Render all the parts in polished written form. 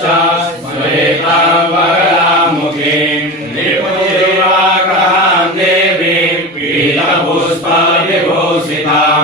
च स्मरेतां बगलामुखीं रिपुदिवाकरां देवीं पीतपुष्पविभूषितां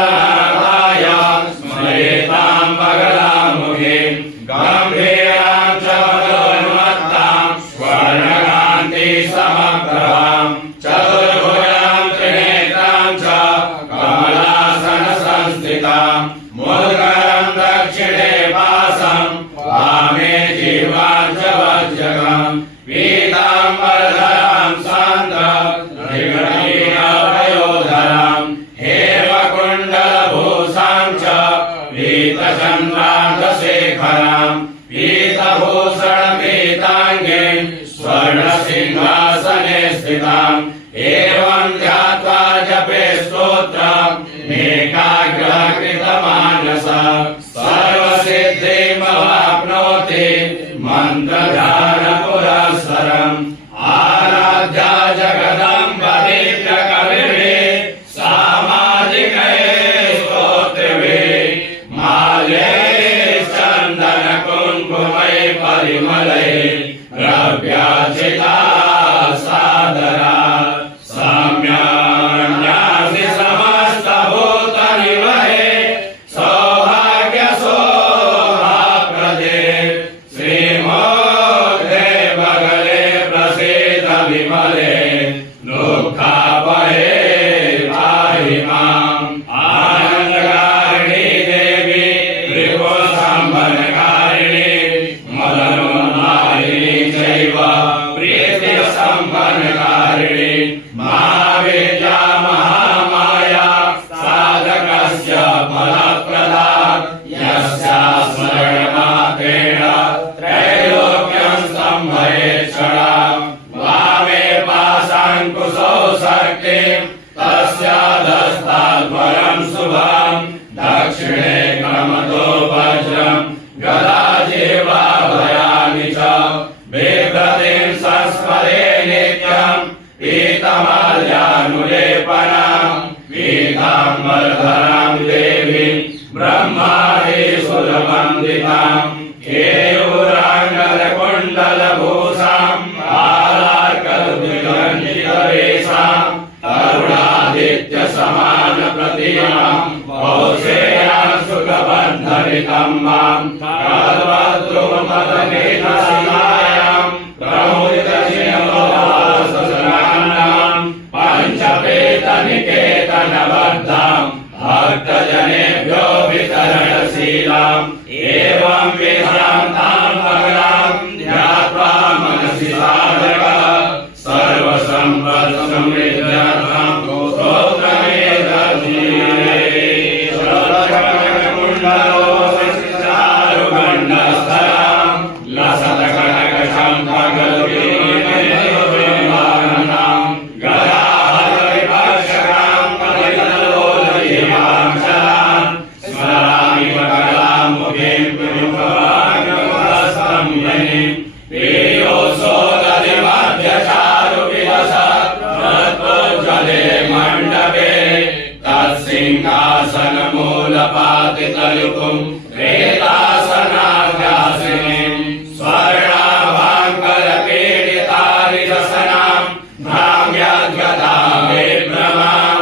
वैरेयदायां स्मरेतां बगलामुखीं गम्भीरां च मनोन्मत्तां स्वर्णकान्ति समप्रभां चतुर्भुजां त्रिनेत्रां च कमलासन संस्थितां मुद्गरं दक्षिणे वासं वामे जीवां च वज्रकं पीताम्बरधरां सान्द्रमृगणीनाभयोधरां हेमकुण्डलभूषां च पीतचन्द्रार्धशेखरां पीतभूषणपीताङ्गीं स्वर्णसिंहासने स्थिताम् एवं ध्यात्वा जपे स्तोत्रम् एकाग्रकृतमानसः सर्वसिद्धिमवाप्नोति मन्त्रध्यानपुरःसरम् आराध्या जगदम्ब दिव्यकविभिः सामाजिकैः स्तोत्रिभिः माल्यैः चन्दनकुङ्कुमैः परिमलैः द्रव्यार्चिता सादरा साम्यान्यासि समस्तभूतनिवहे सौभाग्यशोभाप्रदे श्रीमोग्धे बगले प्रसीद विमले दुःखापहे पाहि माम् आनन्दकारिणी देवी त्रिपुरसम्भनकारिणी मदनोन्मालिनी चैव प्रीतिसम्पन्नकारिणी महाविद्या महामाया साधकस्य फलप्रदा यस्या स्मरणमात्रेण त्रैलोक्यं सम्भयेच्छणा वामे पाशाङ्कुशौ शक्तिं तस्याधस्ताद्वरं शुभं दक्षिणे क्रमतो वज्रं गदा जीवाभयानि च बिभ्रतिं संस्मरे नित्यं पीतमाल्यानुलेपनां पीताम्बरधरां देवीं ब्रह्मादि सुरवन्दितां केयूराङ्गलकुण्डलभूषां आलार्कद्विगञ्जितवेषां तरुणादित्यसमानप्रतिमां कौशेयां सुखबन्धनितम्बां कल्पद्रुमपदनेत्रशिलायां प्रमुदितचिन्मोहाससनानां पञ्चपेतनिकेतनबद्धां भक्तजनेभ्यो वितरणशीलाम् एवं विधां तां बगलां ध्यात्वा मनसि साधकः सर्वसम्पत्समृद्ध्यर्थं स्तोत्रमेतद्धीयते सर्वकनककुण्डलो चारुगण्डस्थलां लसत्कनकशङ्खगल्भीरं गदाहरिपक्षकां कलितलोलयिमां शलां स्मरामि बगलामुखीं प्रमुखवाक्यमहस्तं यनिं प्रियोत्सोदधिमध्यचारुविलसत्त्वोज्ज्वले मण्डपे तत्सिंहासनमूलपातितयुकुं प्रेतासनाभ्यासिनीं स्वर्णाभाङ्करपीडितारिरसनां भ्राम्याद्गदां विभ्रमां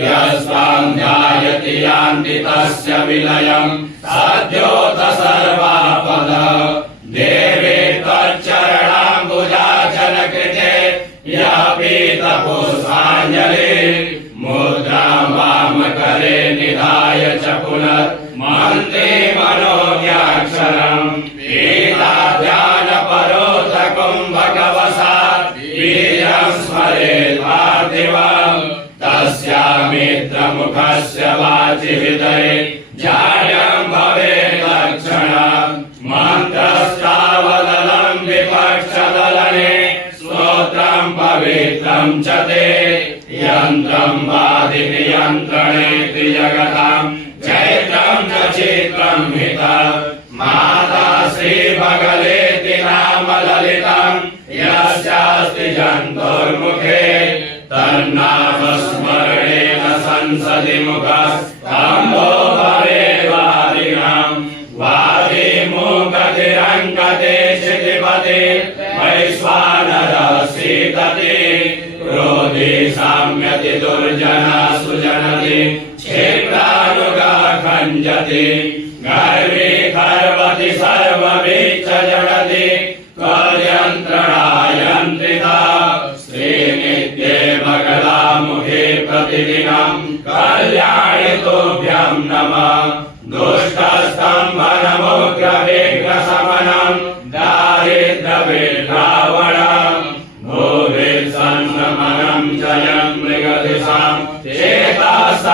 यस्त्वां ध्यायति यान्ति तस्य विलयं सद्योत सर्वापद देवे त्वच्चरणाम्बुजाचलकृते यः पीतपुष्पाञ्जलि मुद्रां वामकरे निधाय च पुनः मन्त्रे मनोज्ञाक्षरं पीताध्यानपरोतकुम्भकवशात् वीर्यं स्मरेत् पार्थिवं तस्यामित्रमुखस्य वाचि हृदये जाड्यं भवेत् लक्षणम् मन्त्रस्तावदलं विपक्षदलने स्तोत्रं पवित्रं च ते यन्त्रं वादिनियन्त्रणेति जगतां चैत्रं च चित्रं हितं माता श्रीभगलेति नाम ललितं यस्यास्ति जन्तुर्मुखे तन्नामस्मरणेन संसदि मुखस्तम्भो भवेद् वादिनां वादी गतिरङ्गते क्षितिपते वैश्वानरः सीदते क्रोधे साम्यति दुर्जना सुजनते क्षेत्रानुगा खञ्जते गर्वे खर्वति सर्वमेच्छ जडते कल्यन्त्रणायन्त्रिता श्रीनित्ये मङ्गलामुखे प्रतिदिनं कल्याणितोभ्यं नमः दुष्टस्तम्भनमुग्रविघ्नशमनं दारिद्र्यविद्रावणं भूभिर्संशमनं जयं मृगदिशां चेतसमाकर्षणं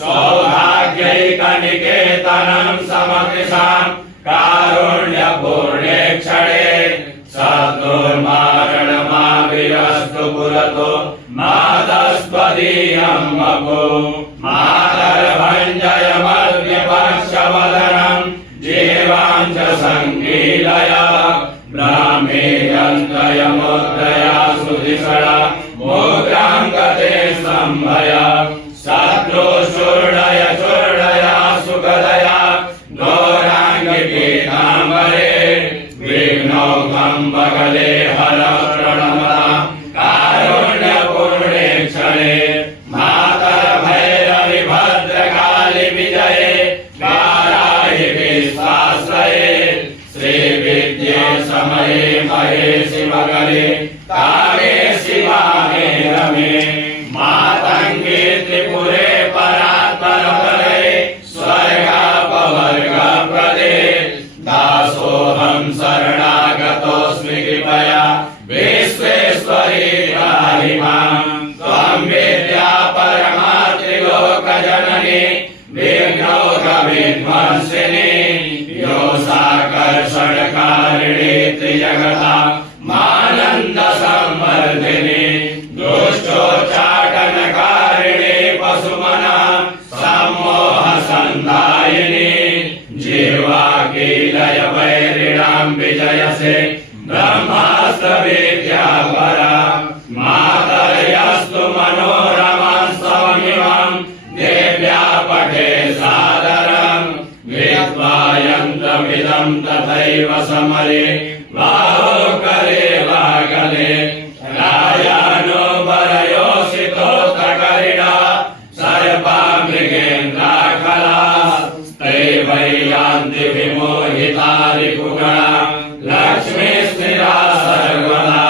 सौभाग्यैकनिकेतनं समकृशां कारुण्यपूर्णे क्षणे सद्दुर्मारणमाविरस्तु पुरतो मातस्त्वदीयं वपो मातर्भञ्जयमद्यपक्षवदनं जीवाञ्च सङ्गीलय ब्राह्मेयन्त्रयमुद्रया सुधिषणा मुद्राङ्गते सम्भय शत्रुचूर्णय चूर्णया सुगदया गौराङ्गीताम्बरे विघ्नौघं बगले हर प्रणमता कारुण्यपूर्णे क्षणे मातर्भैरवि भद्रकाली विजये वाराहि विश्वाश्रये श्रीविद्ये समये महेशि मगरे कामेशि वामे रमे मातङ्गे त्रिपुरे परात्परपरे स्वर्गापवर्गप्रदे दासोऽहं शरणागतोऽस्मि कृपया विश्वेश्वरी पाहि मां त्वं विद्या परमा त्रिलोकजननी विघ्नौघविध्वंसिनी योऽसाकर्षणकारिणी त्रिजगता मानन्दसंवर्धिनी दुष्टोच्चाटनकारिणी पशुमना सम्मोहसन्धायिनी जीवाकीलय वैरिणां विजयसे ब्रह्मास्त्रविद्या परा मातर्यस्तु मनोरमां स्तवमिमं देव्या पठे सादरं विद्वायन्त्रमिदं तथैव समरे बाहुकरे वागले रायानो वरयोषितोत्रकरिणा सर्पा मृगेन्द्राखला त्रैवैयान्ति विमोहिता रिपुगणा लक्ष्मीस्थिरा सर्वदा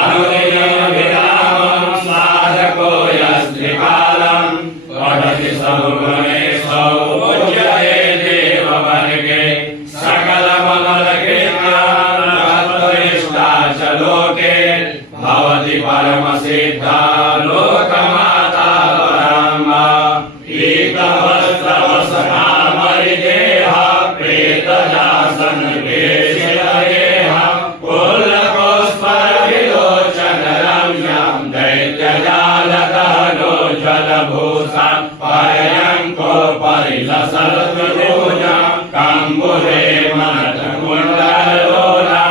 अनुदिनविरामं साधको यस्त्रिकालं पठति सौगुणेशौ पूज्यते देववर्गे सकलमङ्गलकृत्या च लोके भवति परमसिद्धा लोकमाता परमा पीतवस्त्रवसनामरिदेह प्रेतजासनवेशितदेह पुल्लपुष्पविलोचनरम्यां दैत्यजालदहनोज्ज्वलभूषां पर्यङ्कोपरिलसत्त्वभुजां कम्बुरे मनतकुण्डलोला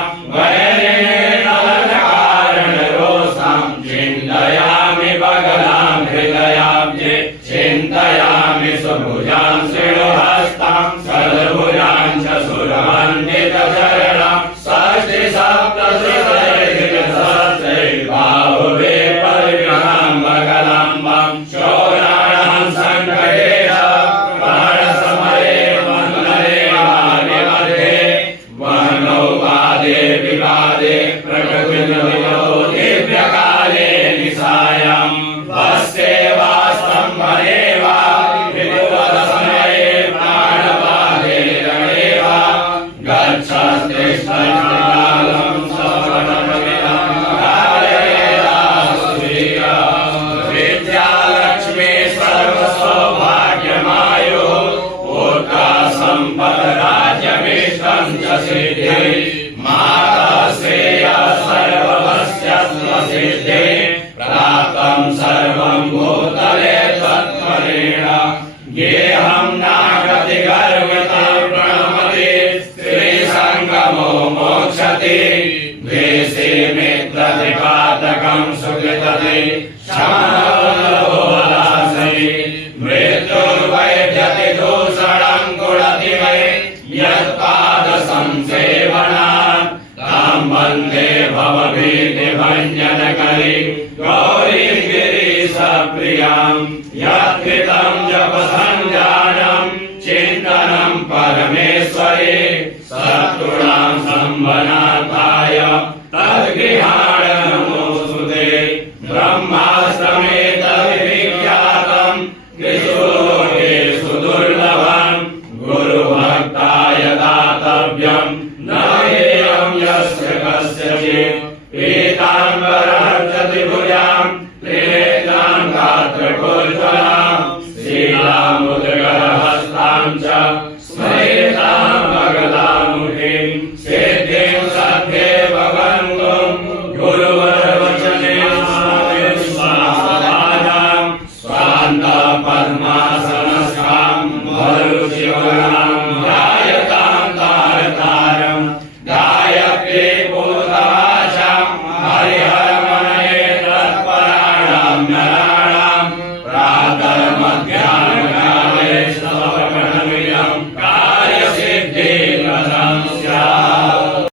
वैरिणेनलकारणरोषां चिन्तयामि बगलां हृदयाब्जे चिन्तयामि सुभुजां शृणुहस्तां सद्भुजां च सुरमण्डितचरणां षष्टिसप्तशतैर्बाहुवे परिगणां बगलाम्बां शौराणां सङ्कटेश प्राणसमये मङ्गले मध्ये वर्णौ पादे विवादे प्रकृतिविदो दिव्यकाले निशायां वस्ते वा स्तम्भने वा विदुवदसमये प्राणवादे रणे वा गच्छस्तिष्ठकालं सपटमिदं कारयेदासुरीया विद्यालक्ष्मी सर्वसौभाग्यमायुः पुत्रा सम्पदराज्यमिष्टं च सिद्धिः माता श्रेया सर्ववस्यत्वसिद्धिः प्राप्तं सर्वं भूतले त्वत्परेण गेहं नागतिगर्वितं प्रणमति स्त्रीसङ्गमो मोक्षति द्वेषे मित्रतिपातकं सुकृतति क्षमलोलासि मृत्युर्वैद्यति दूषणं गुणति वै यत्पादसंसेवनात् तां वन्दे भवभीतिभञ्जनकरी गौरीं गिरीशप्रियां यत्कृतं जपसञ्जानं चिन्तनं परमेश्वरे शत्रूणां संवनार्थाय तद्गृहाण नमोऽस्तुते ब्रह्माश्रमे तद्विख्यातं त्रिशूलोकेषु दुर्लभं गुरुभक्ताय दातव्यम्